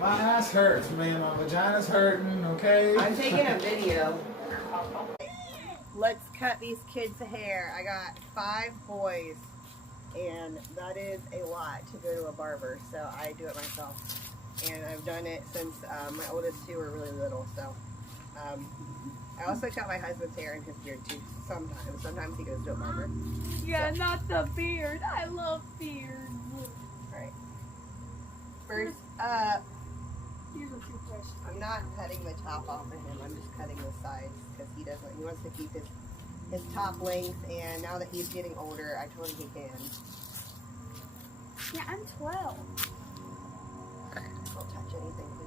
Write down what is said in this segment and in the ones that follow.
My ass hurts, man. My vagina's hurting, okay? I'm taking a video. Let's cut these kids' hair. I got 5 boys, and that is a lot to go to a barber, so I do it myself. And I've done it since my oldest 2 were really little, so. I also cut my husband's hair and his beard too, sometimes. Sometimes he goes to a barber. Yeah, so. Not the beard. I love beards. Alright. First up, here's a few questions. I'm not cutting the top off of him, I'm just cutting the sides because he wants to keep his top length, and now that he's getting older, I told him he can. Yeah, I'm 12. Don't touch anything, please.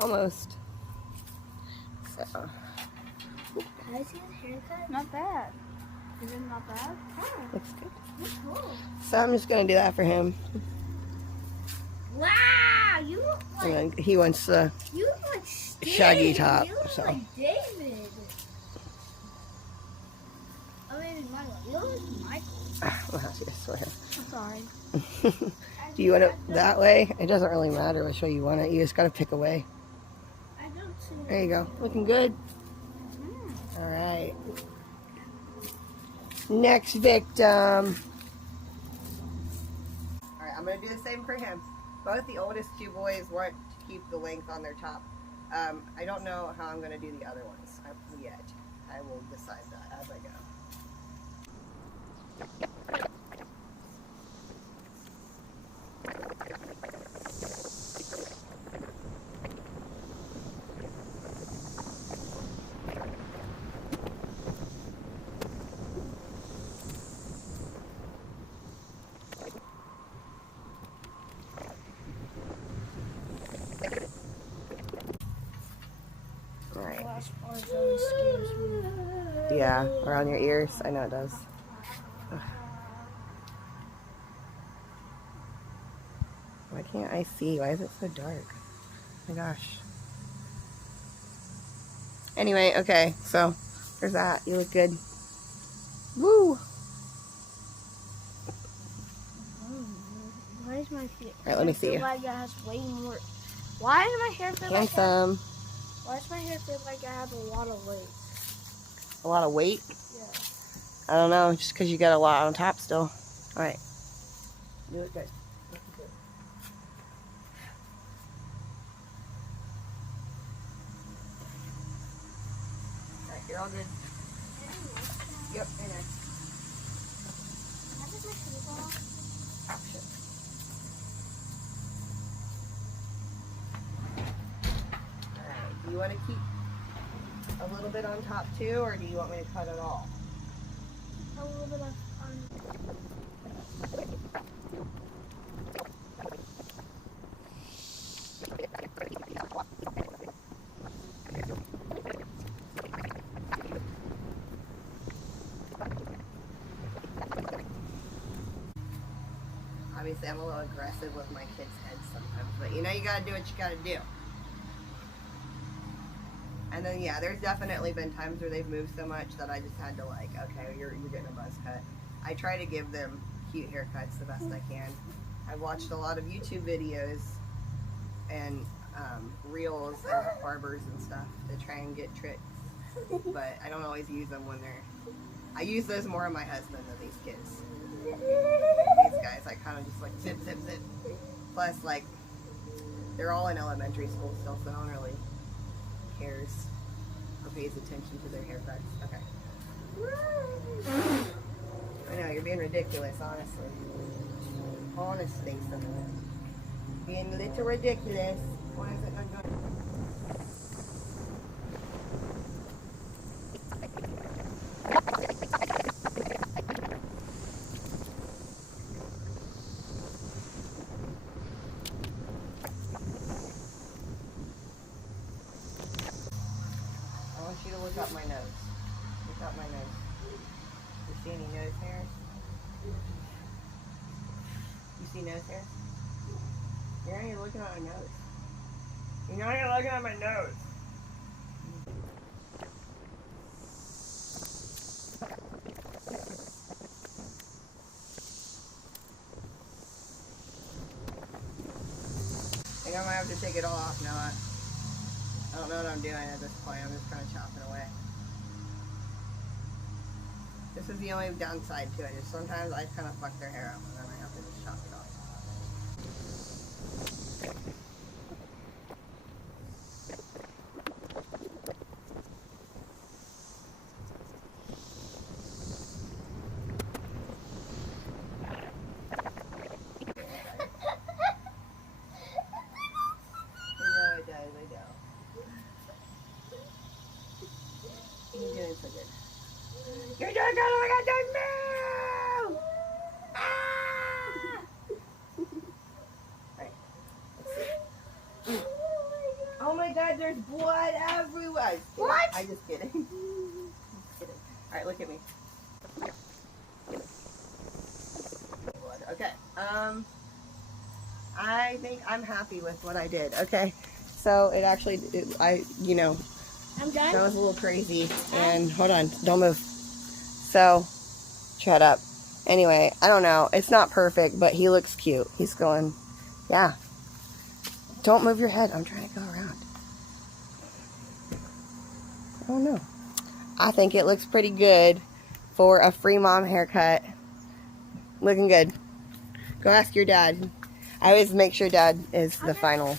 Almost. So. Can I see his haircut? Not bad. Is it not bad? Oh. Looks good. That's cool. So I'm just gonna do that for him. Wow, you look like. And then he wants the You look like Steve. shaggy top. You look So. like David. Oh, maybe Michael. You look like Michael. Well, I swear. I'm sorry. Do you want it that way? It doesn't really matter which way you want it. You just gotta pick a way. I don't see. There you go. Looking good. Mm. All right. Next victim. All right, I'm gonna do the same for him. Both the oldest 2 boys want to keep the length on their top. I don't know how I'm gonna do the other ones yet. I will decide that as I go. Alright. Yeah, around your ears. I know it does. Ugh. Why can't I see? Why is it so dark? Oh my gosh. Anyway, okay, so there's that. You look good. Woo! Why is my feet? Alright, let me see you. Like it has way more. Why does my hair feel Handsome. Why does my hair feel like I have a lot of weight? A lot of weight? Yeah. I don't know, just because you got a lot on top still. Alright. You look good. Alright, you're all good. Yep, very nice. Can I take my shoes off? Sure. Alright, do you want to keep a little bit on top too, or do you want me to cut it all? A little bit on. Obviously, I'm a little aggressive with my kids' heads sometimes, but you know, you gotta do what you gotta do. And then, yeah, there's definitely been times where they've moved so much that I just had to, like, okay, you're getting a buzz cut. I try to give them cute haircuts the best I can. I've watched a lot of YouTube videos and reels and barbers and stuff to try and get tricks, but I don't always use them when I use those more on my husband than these kids. These guys, I kind of just like zip, zip, zip. Plus, like, they're all in elementary school still, so no one really cares or pays attention to their haircuts. Okay. I know, you're being ridiculous, honestly. Honestly, someone. Being a little ridiculous. Why is it not going? look up my nose. Look up my nose. You see any nose hairs? You see nose hairs? You're not even looking at my nose. You're not even looking at my nose. I think I might have to take it all off now. I don't know what I'm doing at this point. I'm just kind of chopping away. This is the only downside to it, is sometimes I kind of fuck their hair up and then I have to just chop it off. You're doing so good. You're doing good. Oh my God, don't move! Ah! Alright. Let's see. Oh my God, there's blood everywhere. What? I'm just kidding. I'm just kidding. Alright, look at me. Okay. I think I'm happy with what I did. Okay. So it actually, I'm done. that was a little crazy. And hold on, don't move. So, shut up. Anyway, I don't know. It's not perfect, but he looks cute. He's going, yeah. Don't move your head. I'm trying to go around. I don't know. I think it looks pretty good for a free mom haircut. Looking good. Go ask your dad. I always make sure dad is the final.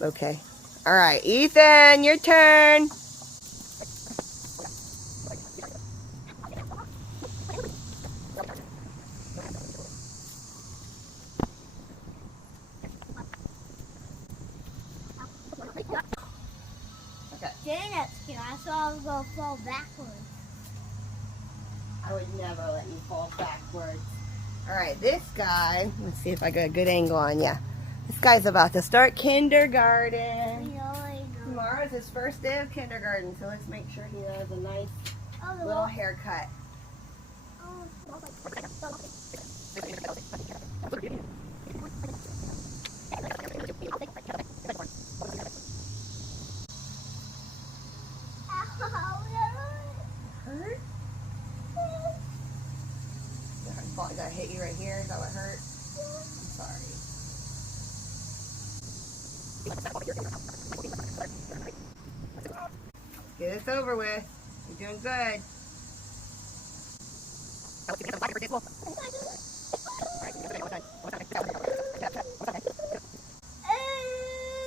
Okay. All right, Ethan, your turn. Okay. Dang it, Skin. I saw I was going to fall backwards. I would never let you fall backwards. All right, this guy, let's see if I got a good angle on you. This guy's about to start kindergarten. Tomorrow's his first day of kindergarten, so let's make sure he has a nice little haircut. Hurt? Did I hit you right here? Is that what hurt? I'm sorry. Get this over with. You're doing good.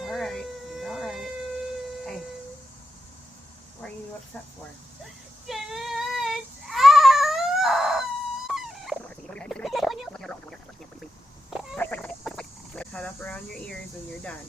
Alright, you're alright. Hey, what are you upset for? Cut up around your ears when you're done.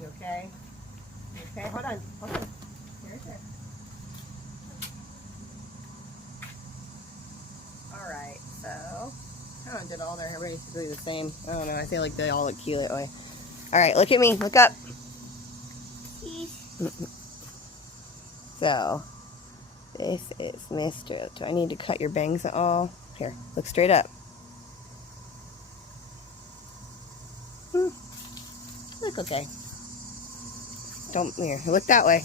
You okay? Okay, hold on. Hold on. Here. Alright, so I kind of did all their hair basically the same. I don't know, I feel like they all look cute that way. Alright, look at me. Look up. So, this is Mr. Do I need to cut your bangs at all? Here, look straight up. Look okay. Don't, here, look that way.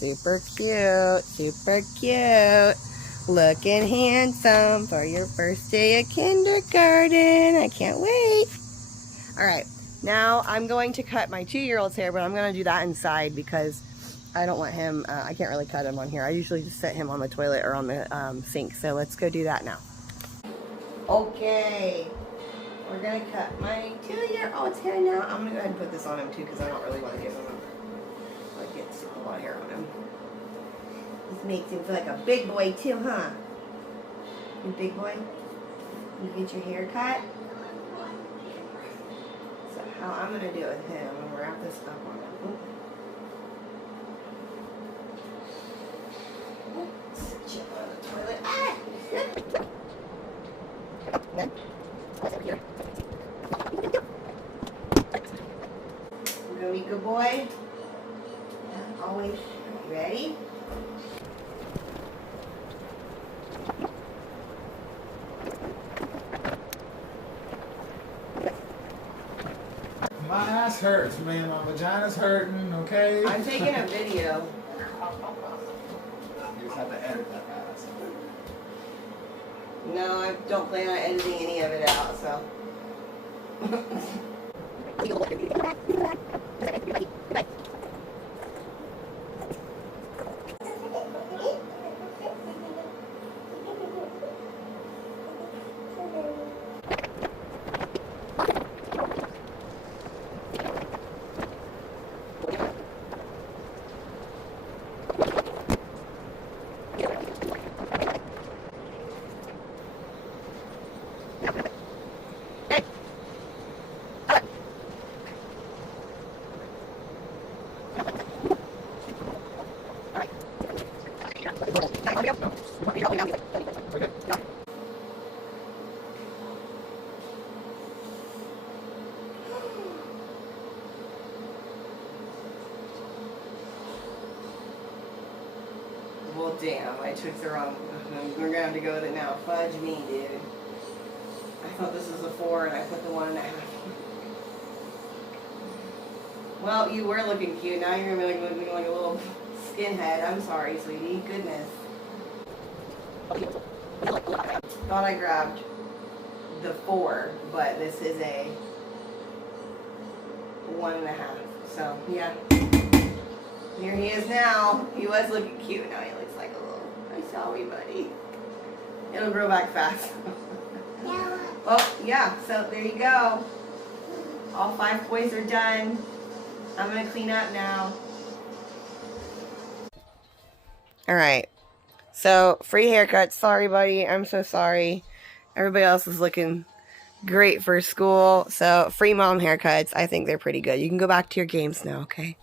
Super cute, super cute. Looking handsome for your first day of kindergarten. I can't wait. All right, now I'm going to cut my 2-year-old's hair, but I'm going to do that inside because I don't want him, I can't really cut him on here. I usually just set him on the toilet or on the sink. So let's go do that now. Okay. We're going to cut my 2-year-old's hair now. I'm going to go ahead and put this on him too because I don't really want to give him a lot of hair on him. This makes him feel like a big boy too, huh? You big boy? You get your hair cut. So how I'm gonna do it with him, I'm gonna wrap this up on him. Sit you on the toilet. Ah! You're gonna be a good boy. Always. You ready? My ass hurts, man. My vagina's hurting, okay? I'm taking a video. You just have to edit that ass. No, I don't plan on editing any of it out, so. Well, damn, I took the wrong. We're gonna have to go with it now. Fudge me, dude. I thought this was a 4 and I put the 1.5. Well, you were looking cute. Now you're gonna be like looking like a little skinhead. I'm sorry, sweetie. Goodness. Thought I grabbed the 4, but this is a 1.5. So, yeah. Here he is now. He was looking cute. Now he looks like a little, I'm sorry, buddy. It'll grow back fast. Oh, yeah. So, there you go. All 5 boys are done. I'm going to clean up now. Alright. So, free haircut. Sorry, buddy. I'm so sorry. Everybody else is looking great for school. So, free mom haircuts. I think they're pretty good. You can go back to your games now, okay?